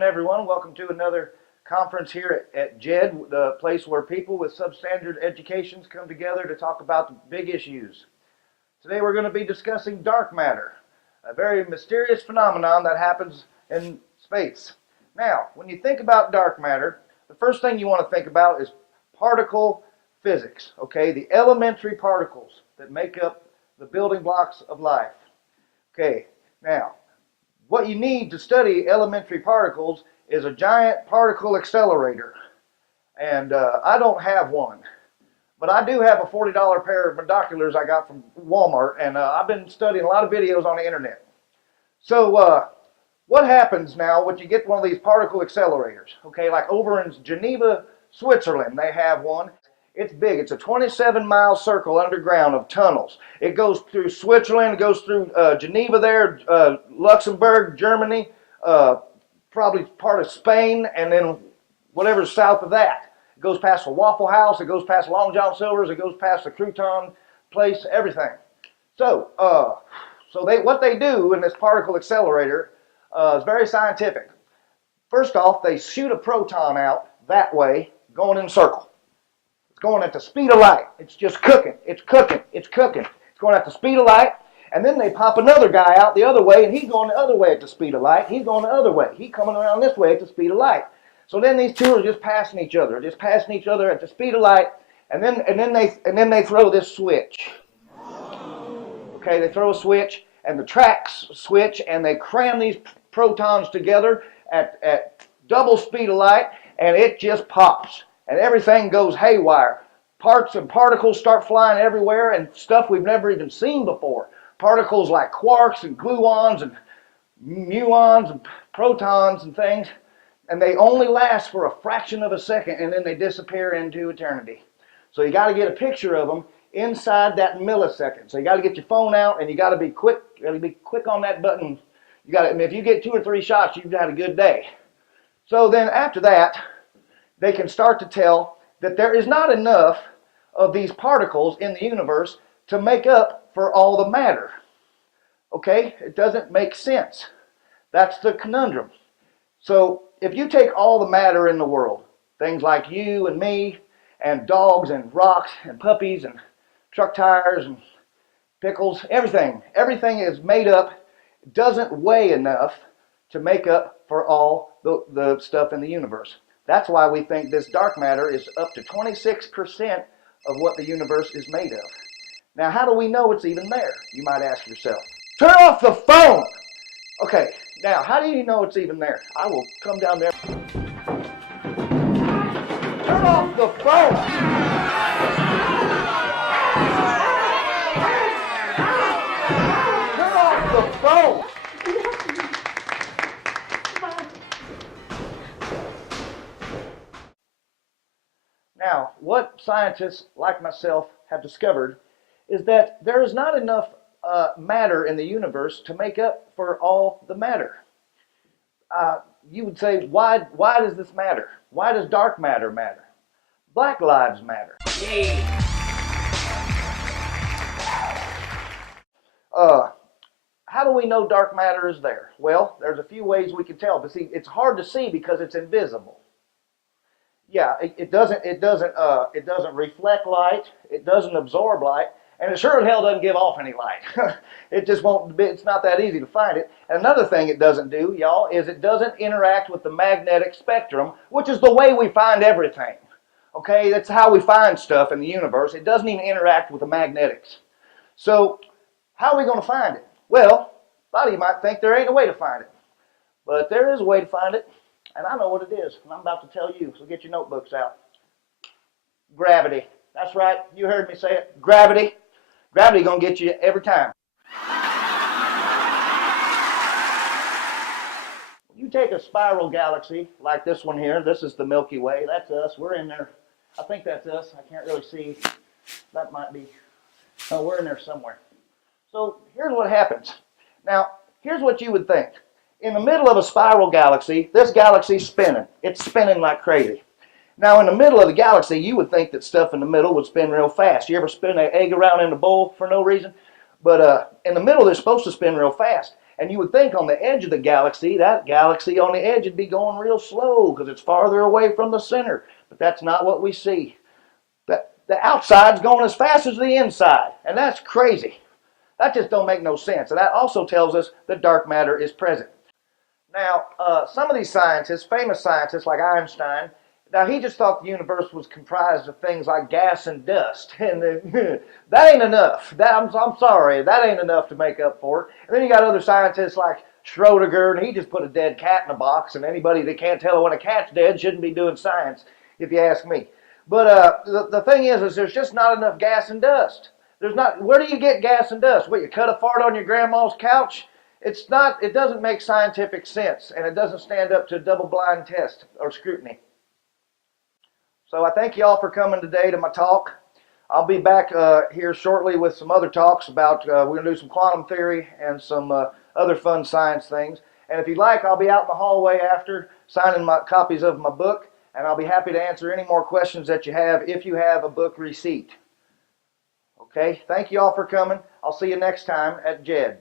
afternoon, everyone. Welcome to another conference here at GED, the place where people with substandard educations come together to talk about the big issues. Today we're going to be discussing dark matter, a very mysterious phenomenon that happens in space. Now, when you think about dark matter, the first thing you want to think about is particle physics, okay? The elementary particles that make up the building blocks of life. Okay, now, what you need to study elementary particles is a giant particle accelerator. And I don't have one. But I do have a $40 pair of binoculars I got from Walmart. And I've been studying a lot of videos on the internet. So what happens now when you get one of these particle accelerators? Okay, like over in Geneva, Switzerland, they have one. It's big. It's a 27-mile circle underground of tunnels. It goes through Switzerland, it goes through Geneva there, Luxembourg, Germany, probably part of Spain, and then whatever's south of that. It goes past the Waffle House, it goes past Long John Silver's, it goes past the Crouton place, everything. So, what they do in this particle accelerator is very scientific. First off, they shoot a proton out that way, going in a circle. Going at the speed of light. It's just cooking. It's cooking. It's cooking. It's going at the speed of light. And then they pop another guy out the other way, and he's going the other way at the speed of light. He's going the other way. He's coming around this way at the speed of light. So then these two are just passing each other at the speed of light. And then they throw this switch. Okay, they throw a switch, and the tracks switch, and they cram these protons together at double speed of light, and it just pops. And everything goes haywire. Parts and particles start flying everywhere, and stuff we've never even seen before. Particles like quarks and gluons and muons and protons and things. And they only last for a fraction of a second, and then they disappear into eternity. So you got to get a picture of them inside that millisecond. So you got to get your phone out, and you got to be quick. You got to be quick on that button. You got to, if you get 2 or 3 shots, you've had a good day. So then after that, they can start to tell that there is not enough of these particles in the universe to make up for all the matter. Okay? It doesn't make sense. That's the conundrum. So if you take all the matter in the world, things like you and me, and dogs and rocks and puppies and truck tires and pickles, everything is made up, doesn't weigh enough to make up for all the stuff in the universe. That's why we think this dark matter is up to 26% of what the universe is made of. Now, how do we know it's even there? You might ask yourself. Turn off the phone! Okay, now, how do you know it's even there? I will come down there. Turn off the phone! Turn off the phone! Now, what scientists like myself have discovered is that there is not enough matter in the universe to make up for all the matter. You would say, why does this matter? Why does dark matter matter? Black lives matter. Yay. How do we know dark matter is there? Well, there's a few ways we can tell, but see, it's hard to see because it's invisible. Yeah, it doesn't reflect light, it doesn't absorb light, and it sure as hell doesn't give off any light. It just won't be, it's not that easy to find it. And another thing it doesn't do, y'all, is it doesn't interact with the magnetic spectrum, which is the way we find everything. Okay, that's how we find stuff in the universe. It doesn't even interact with the magnetics. So, how are we going to find it? Well, a lot of you might think there ain't a way to find it. But there is a way to find it. And I know what it is, and I'm about to tell you, so get your notebooks out. Gravity. That's right, you heard me say it. Gravity. Gravity gonna get you every time. You take a spiral galaxy like this one here. This is the Milky Way. That's us. We're in there. I think that's us. I can't really see. That might be. No, we're in there somewhere. So here's what happens. Now, here's what you would think. In the middle of a spiral galaxy, this galaxy's spinning. It's spinning like crazy. Now, in the middle of the galaxy, you would think that stuff in the middle would spin real fast. You ever spin an egg around in a bowl for no reason? But in the middle, they're supposed to spin real fast. And you would think on the edge of the galaxy, that galaxy on the edge would be going real slow because it's farther away from the center. But that's not what we see. The outside's going as fast as the inside, and that's crazy. That just don't make no sense. And that also tells us that dark matter is present. Now, some of these scientists, famous scientists like Einstein, now he just thought the universe was comprised of things like gas and dust, and that ain't enough. I'm sorry, that ain't enough to make up for it. And then you got other scientists like Schrodinger, and he just put a dead cat in a box, and anybody that can't tell when a cat's dead shouldn't be doing science, if you ask me. But the thing is there's just not enough gas and dust. There's not. Where do you get gas and dust? What, you cut a fart on your grandma's couch? It's not. It doesn't make scientific sense, and it doesn't stand up to double-blind test or scrutiny. So I thank you all for coming today to my talk. I'll be back here shortly with some other talks about, we're going to do some quantum theory and some other fun science things. And if you'd like, I'll be out in the hallway after signing my copies of my book, and I'll be happy to answer any more questions that you have if you have a book receipt. Okay, thank you all for coming. I'll see you next time at GED.